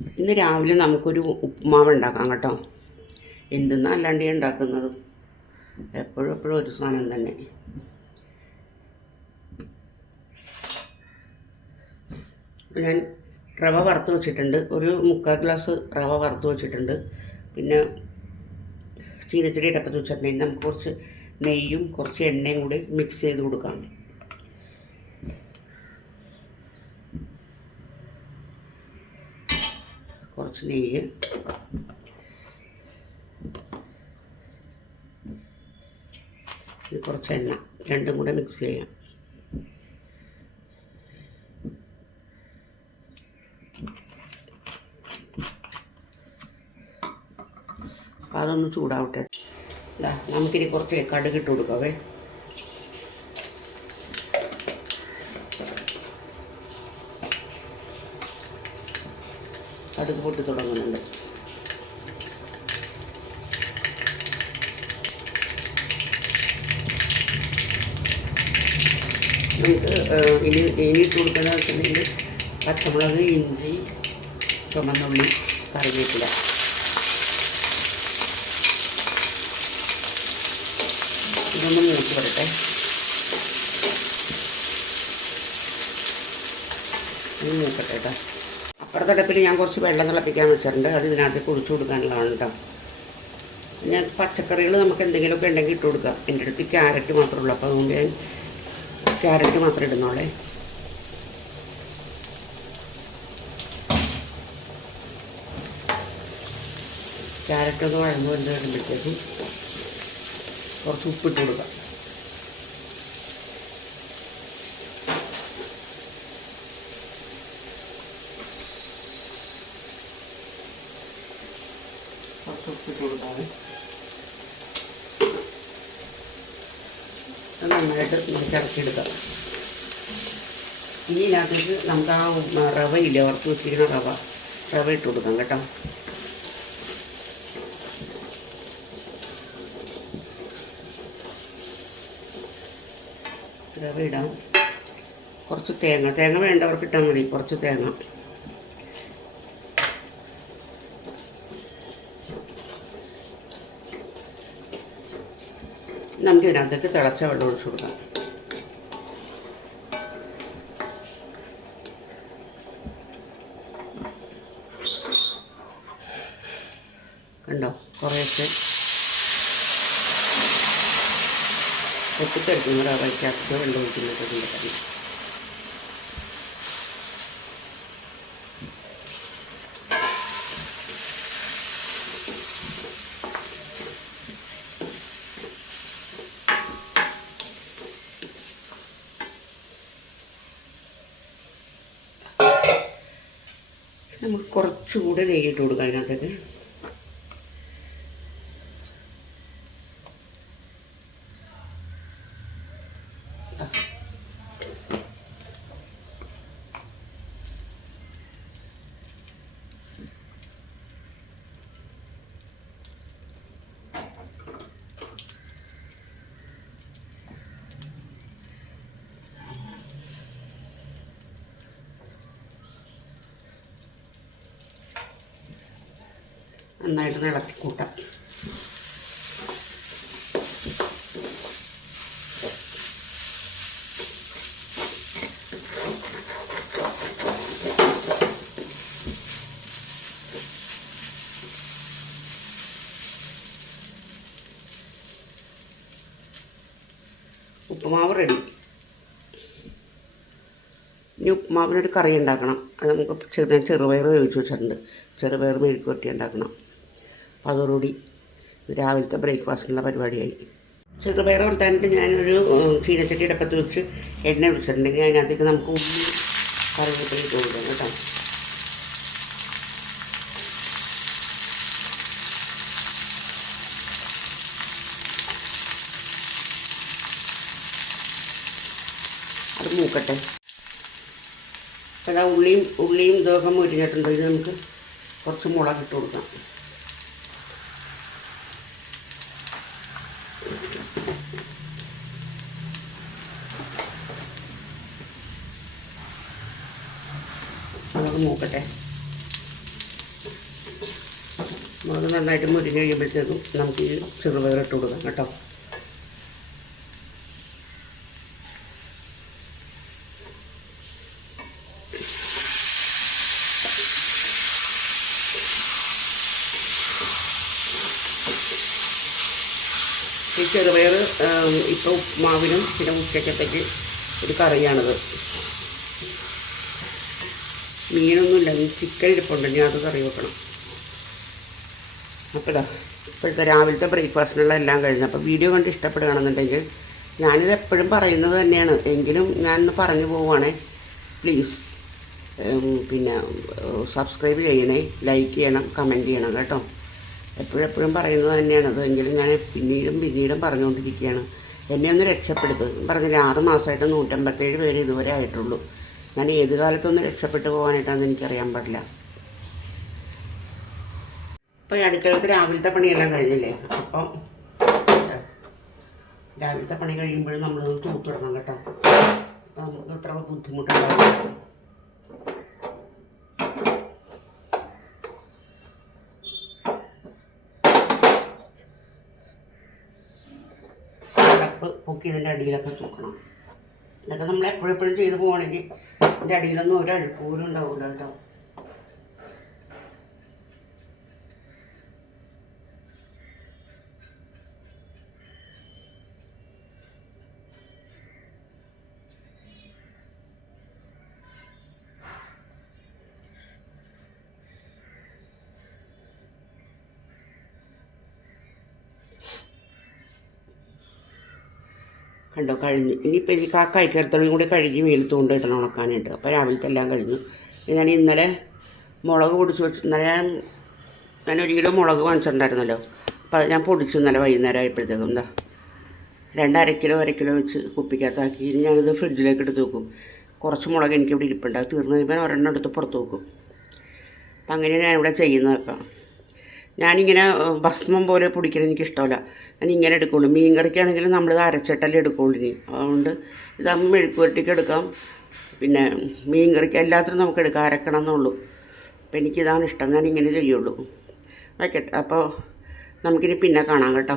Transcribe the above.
ഇന്ന് രാവിലെ നമുക്കൊരു ഉപ്പുമാവ് ഉണ്ടാക്കാം കേട്ടോ. എന്തെന്നാ അല്ലാണ്ട് ഉണ്ടാക്കുന്നത്, എപ്പോഴും എപ്പോഴും ഒരു സാധനം തന്നെ. അപ്പോൾ ഞാൻ റവ വറുത്ത് വെച്ചിട്ടുണ്ട്, ഒരു 3/4 ഗ്ലാസ് റവ വറുത്ത് വെച്ചിട്ടുണ്ട്. പിന്നെ ചീനച്ചട്ടി അടപ്പത്ത് വെച്ചിട്ടുണ്ടെങ്കിൽ നമുക്ക് കുറച്ച് നെയ്യും കുറച്ച് എണ്ണയും കൂടി മിക്സ് ചെയ്ത് കൊടുക്കാം. കുറച്ച് നെയ്യ്, കുറച്ച് എണ്ണ, രണ്ടും കൂടെ മിക്സ് ചെയ്യാം. അപ്പോൾ അതൊന്ന് ചൂടാവട്ടെ. നമുക്കിനി കുറച്ച് കടുക് ഇട്ട് കൊടുക്കാവേ. കടുക് പൊട്ടി തുടങ്ങുന്നുണ്ട്. നമുക്ക് ഇനി ഇട്ട് കൊടുക്കുന്നത് വെച്ചിട്ടുണ്ടെങ്കിൽ പച്ചമുളക്, ഇഞ്ചി, ചുമന്നുള്ളി, കറിവേപ്പില. ഇതൊന്ന് മൂത്ത് വരട്ടെ. ഇത് മൂക്കട്ടെ കേട്ടോ. അപ്പുറത്തെ അടുപ്പിൽ ഞാൻ കുറച്ച് വെള്ളം തിളപ്പിക്കാൻ വെച്ചിട്ടുണ്ട്, അത് ഇതിനകത്ത് ഒഴിച്ചു കൊടുക്കാനുള്ളതാണ് കേട്ടോ. പിന്നെ പച്ചക്കറികൾ നമുക്ക് എന്തെങ്കിലുമൊക്കെ ഉണ്ടെങ്കിൽ ഇട്ട് കൊടുക്കാം. എൻ്റെ അടുത്ത് ക്യാരറ്റ് മാത്രമേ ഉള്ളൂ, അപ്പോൾ അതുകൊണ്ട് ഞാൻ ക്യാരറ്റ് മാത്രം ഇടുന്നോളേ. ക്യാരറ്റൊന്ന് വഴന്ന് വന്ന് വരുമ്പോഴത്തേക്കും കുറച്ച് ഉപ്പിട്ട് കൊടുക്കാം. കുറച്ച് ഉപ്പിട്ട് കൊടുക്കാതെ നന്നായിട്ട് ഇറക്കിയെടുക്കാം. ഇനി ഇതിനകത്തേക്ക് നമുക്ക് ആ റവയില്ലേ, വറുത്ത് വെച്ചിരിക്കുന്ന റവ ഇട്ട് കൊടുക്കാം കേട്ടോ. റവ ഇടാം. കുറച്ച് തേങ്ങ വേണ്ടവർക്ക് ഇട്ടാൽ മതി, കുറച്ച് തേങ്ങ. നമുക്ക് ഇതിനകത്തേക്ക് തിളച്ച വെള്ളം ഒഴിച്ചു കൊടുക്കാം. കണ്ടോ, കുറേശ്ശെ പൊട്ടിത്തെടുക്കുന്ന റവയ്ക്കകത്ത് വെള്ളം ഒഴിക്കുന്നുണ്ട് തന്നെ. നമുക്ക് കുറച്ചുകൂടെ നെയ്യിട്ട് കൊടുക്കാം അതിനകത്തേക്ക്. നന്നായിട്ട് ഇളക്കി കൂട്ടാം. ഉപ്പുമാവ് റെഡി. ഇനി ഉപ്പുമാവിനൊരു കറി ഉണ്ടാക്കണം. അത് നമുക്ക് ചെറുപയർ വേവിച്ച് വെച്ചിട്ടുണ്ട്. ചെറുപയർ മെഴുക്ക് പുരട്ടി ഉണ്ടാക്കണം. അപ്പോൾ അതോടുകൂടി രാവിലത്തെ ബ്രേക്ക്ഫാസ്റ്റിനുള്ള പരിപാടിയായി. ചെറുപയർ കൊടുത്താനിട്ട് ഞാനൊരു ചീനച്ചട്ടി അടപ്പത്ത് വെച്ച് എണ്ണ ഒഴിച്ചിട്ടുണ്ടെങ്കിൽ അതിനകത്തേക്ക് നമുക്ക് ഉള്ളി, കറിവേപ്പില ഇട്ട് കൊടുക്കാം കേട്ടോ. അത് മൂക്കട്ടെ. അപ്പോൾ ഉള്ളിയും ഇതൊക്കെ മുരിഞ്ഞിട്ടുണ്ട്. ഇത് നമുക്ക് കുറച്ച് മുളക് ഇട്ട് കൊടുക്കാം. മുളക് മൂക്കട്ടെ. മുളക് നന്നായിട്ട് മുരിഞ്ഞ് കഴിയുമ്പോഴത്തേക്കും നമുക്ക് ഈ ചെറുപയർ ഇട്ട് കൊടുക്കാം കേട്ടോ. ഈ ചെറുപയർ ഇപ്പോൾ ഉപ്പുമാവിനും പിന്നെ ഉച്ചക്കത്തേക്ക് ഒരു കറിയാണിത്. മീനൊന്നുമില്ല, ചിക്കൻ ഇരിപ്പുണ്ട്, ഞാൻ അത് കറി വെക്കണം. അപ്പോൾ ഇപ്പോഴത്തെ രാവിലത്തെ ബ്രേക്ക്ഫാസ്റ്റിനുള്ള എല്ലാം കഴിഞ്ഞു. അപ്പോൾ വീഡിയോ കണ്ട് ഇഷ്ടപ്പെടുകയാണെന്നുണ്ടെങ്കിൽ, ഞാനിത് എപ്പോഴും പറയുന്നത് തന്നെയാണ്, എങ്കിലും ഞാനൊന്ന് പറഞ്ഞു പോവുകയാണേ, പ്ലീസ് പിന്നെ സബ്സ്ക്രൈബ് ചെയ്യണേ, ലൈക്ക് ചെയ്യണം, കമൻറ്റ് ചെയ്യണം കേട്ടോ. എപ്പോഴെപ്പോഴും പറയുന്നത് തന്നെയാണത്, എങ്കിലും ഞാൻ പിന്നീടും പറഞ്ഞുകൊണ്ടിരിക്കുകയാണ്. എന്നെ ഒന്ന് രക്ഷപ്പെടുത്തുക പറഞ്ഞില്ല. 6 മാസമായിട്ട് 157 പേര് ഇതുവരെ ആയിട്ടുള്ളൂ. ഞാൻ ഏത് കാലത്തൊന്ന് രക്ഷപ്പെട്ടു പോകാനായിട്ടാണെന്ന് എനിക്കറിയാൻ പാടില്ല. ഇപ്പോൾ അടുക്കളത്തെ രാവിലത്തെ പണിയെല്ലാം കഴിഞ്ഞില്ലേ, അപ്പോൾ രാവിലത്തെ പണി കഴിയുമ്പോഴും നമ്മളൊന്ന് തൂത്തിടണം കേട്ടോ. അപ്പോൾ നമുക്ക് ഇത്ര ബുദ്ധിമുട്ടുണ്ടാകും. പൊക്കി ഇതിൻ്റെ അടിയിലൊക്കെ തൂക്കണം. ഇതൊക്കെ നമ്മൾ എപ്പോഴെപ്പോഴും ചെയ്ത് പോകണമെങ്കിൽ ഇതിൻ്റെ അടിയിലൊന്നും ഒരു അഴുക്ക് പോലും ഉണ്ടാവില്ല കേട്ടോ. കണ്ടോ, കഴിഞ്ഞു. ഇനിയിപ്പോൾ എനിക്ക് ആ കൈക്കരുത്തണയും കൂടി കഴുകി വെയിലത്ത് കൊണ്ട് ഇടണം ഉണക്കാനായിട്ട്. അപ്പോൾ രാവിലത്തെ എല്ലാം കഴിഞ്ഞു. ഞാൻ ഇന്നലെ മുളക് പൊടിച്ച് വെച്ച്, ഇന്നലെ ഞാൻ 1 കിലോ മുളക് വാങ്ങിച്ചിട്ടുണ്ടായിരുന്നല്ലോ. അപ്പോൾ അത് ഞാൻ പൊടിച്ചു ഇന്നലെ വൈകുന്നേരം ആയപ്പോഴത്തേക്കും. എന്താ 2 1/2 കിലോ വെച്ച് കുപ്പിക്കകത്താക്കി. ഇനി ഞാനിത് ഫ്രിഡ്ജിലേക്ക് എടുത്ത് വെക്കും. കുറച്ച് മുളക് എനിക്കിവിടെ ഇരിപ്പുണ്ട്, അത് തീർന്നു കഴിയുമ്പോൾ ഒരെണ്ണം എടുത്ത് പുറത്ത് വെക്കും. അപ്പം അങ്ങനെയാണ് ഞാനിവിടെ ചെയ്യുന്നതൊക്കെ. ഞാനിങ്ങനെ ഭസ്മം പോലെ പൊടിക്കുന്നത് എനിക്കിഷ്ടമല്ല. ഞാൻ ഇങ്ങനെ എടുക്കുള്ളൂ. മീൻ കറിക്കാണെങ്കിലും നമ്മളിത് അരച്ചിട്ടല്ലേ എടുക്കുള്ളൂ. ഇനി അതുകൊണ്ട് ഇത് മെഴുക്ക് പുരട്ടിക്ക് എടുക്കാം, പിന്നെ മീൻ കറിക്ക് എല്ലാത്തിനും നമുക്ക് എടുക്കാം, അരക്കണം എന്നുള്ളൂ. അപ്പോൾ എനിക്കിതാണ് ഇഷ്ടം, ഞാൻ ഇങ്ങനെ ചെയ്യുള്ളൂ. വയ്ക്കട്ടെ, അപ്പോൾ നമുക്കിനി പിന്നെ കാണാം കേട്ടോ.